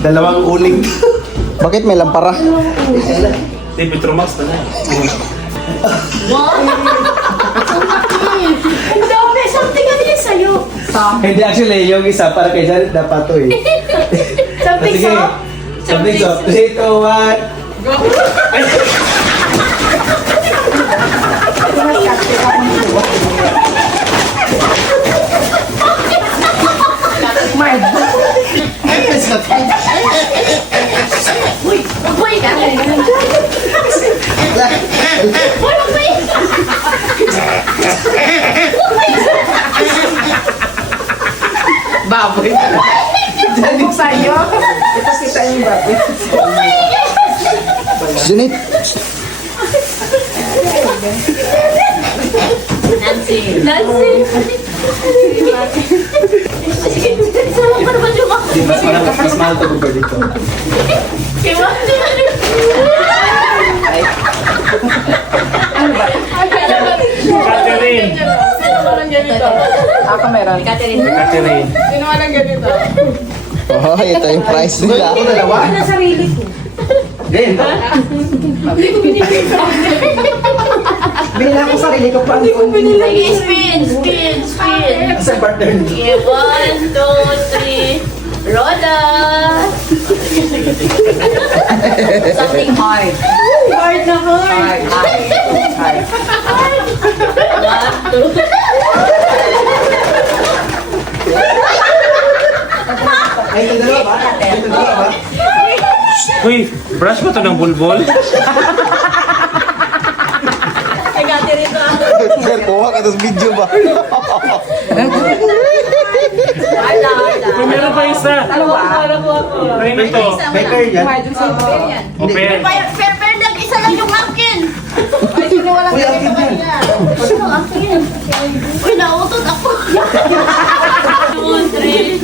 Dalawang uling. Bakit may lampara? Hindi, Petromax na na. Ang dami, something ano yun sa'yo? Hindi, actually, yung isa para kay Janet dapat to eh. Something Sige. soft? Something soft. 3, 2, 1. Go! Ay! Uy, Baboy. Diyan sa'yo. Ito kita yung baboy. Janet, Nancy. Sama ko naman yung ako. Mas mahal to ba dito? Catherine! Ako meron. Catherine. Catherine. Sino walang ganito? oh, ito yung price nila. Ito dalawa? Ano sarili ko? Ganyan to. Binila ko sarili ko pa. Sige, spin. Asa yung partner nito? Okay, 1, 2, 3. Roda! Something hard. Hard na hard. Hard. 1, 2. Ay, ito dalawa ba? Ito dalawa ba? Uy, brush ba to ng bulbol? Ay, Catherine ba? Sir, kuha ka sa video ba? Harda. Uy, meron pa isa. Try na to. Baker yan? Open. Fair lang, isa lang yung akin. Uy, akin yan. Sino ang akin? Uy, nautot ako. 2, 3.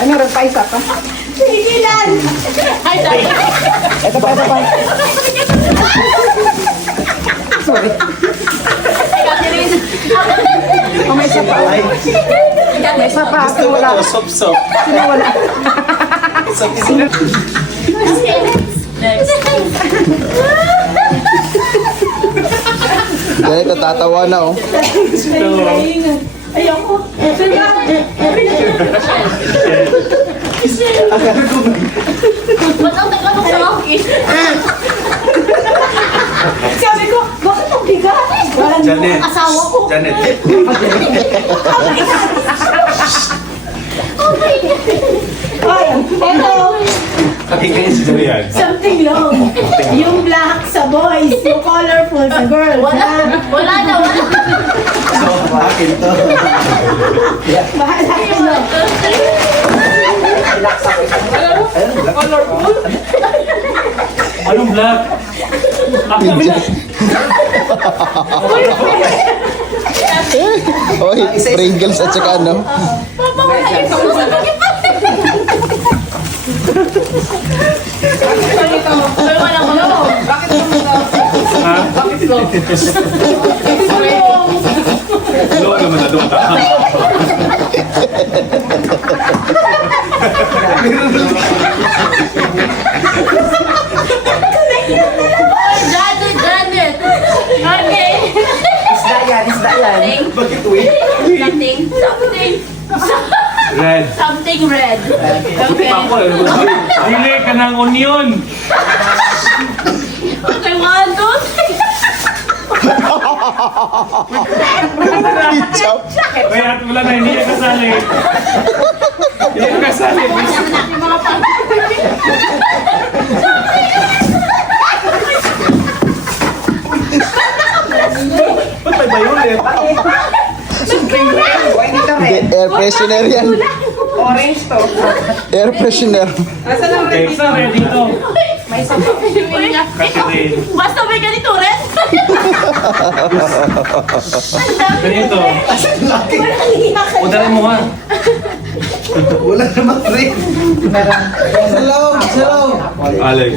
Ay, meron pa isa pa. Sigilan! Ay, dahil. Ito pa. Sorry. Ay, Catherine. Oh, may isa pa. Ay, May isa pa. gusto mo to? Sop-sop. Sino wala? Sop-sop. Next. Janet, natatawa na oh. Ayoko. Ba't ang tagalog sa akin? Sabi ko, bakit ang bigat? Janet. Asawa ko. Janet. Okay. Ay, eto. Pakinggan si Julian. Something long. Yung black sa boys, yung colorful sa girls. Wala na. So, akin to. Bahala ka na. Anong black? Ako na. Oy, Pringles at saka ano. Papa, wala yung susunod. Pero wala ko na. Ha? Low naman na doon ka. Janet. Okay. Isda yan. Bakit wait? Red. Something red. Buti pa ako eh. Dili ka ng onion. Okay, 1, 2, 3. Ketchup. Kaya at wala na, hindi ka kasali. Hindi ka kasali. Ba't may violet? Air freshener yan. Orange to. Air freshener. Asan ang Okay, red saan red dito? May isa pa. Catherine. Basta may ganito red. Ganito. Udaran mo ha. Wala naman red. Meron. Alex.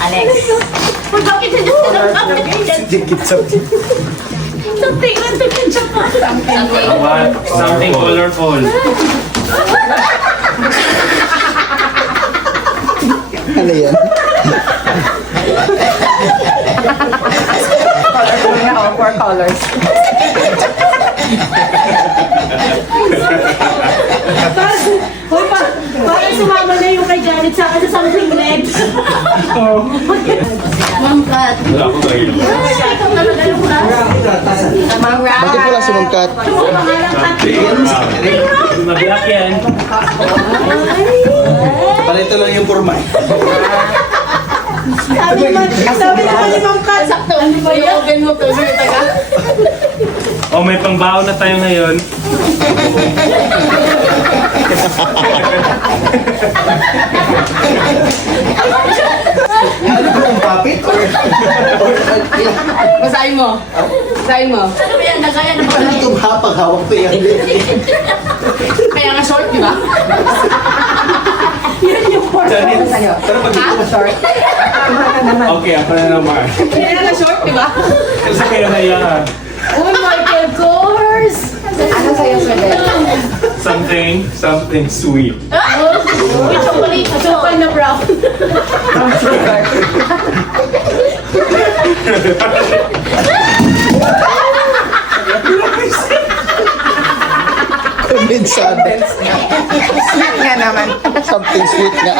Alex. Bakit hindi sila Something Something colorful. Ano yan? Four colors. Parang sumama na yung kay Janet sa akin sa something next. Ma'am Kat. Wala ko ba yun? Ikaw talaga yung class. Tamang round. Bakit wala sumungkat? Mablock yan. Palito lang yung forma. Sabi naman ni Ma'am Kat. Sakto. Ano ba yun? Open mo. Pero sige taga. Oh, may pangbaon na tayo ngayon. Ano ba yung papit? Basahin mo. Basahin mo. Ano ba yan? Nagaya na ba? Ano itong hapag-hawak ko yan? Kaya nga short, di ba? Yun yung first. Janet, Sa'yo. Pero pag Ha? Short? okay, ako na naman. Kaya nga short, di ba? Kasi kayo na yan. Oh, Michael Kors. Ano sa'yo, Swede? Something sweet. Uy, chocolate. Chocolate na brown. Kumbensado. Snack nga naman. Something sweet nga.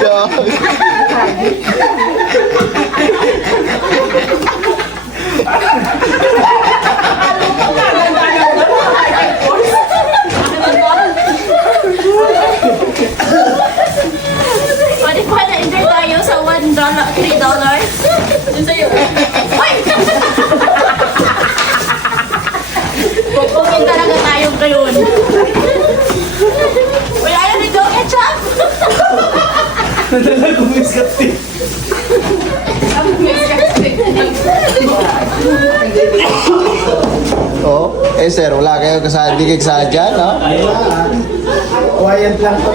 God. Pwede pa na-enjoy tayo sa $1, $3. Yun sa'yo. Uy! Pupungin talaga tayo ngayon. Uy, ayaw ni Joe Ketchup! Nadala ko yung skapti. Oh, eh sir, wala kayo kasali, di kayo kasali dyan, no? Quiet lang to.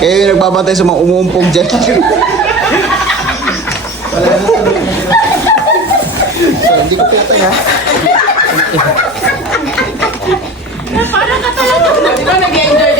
Kayo yung nagbabantay sa mga umuumpong dyan. So, hindi ko pinatay ha. Parang ka talaga. Di ba nag-enjoy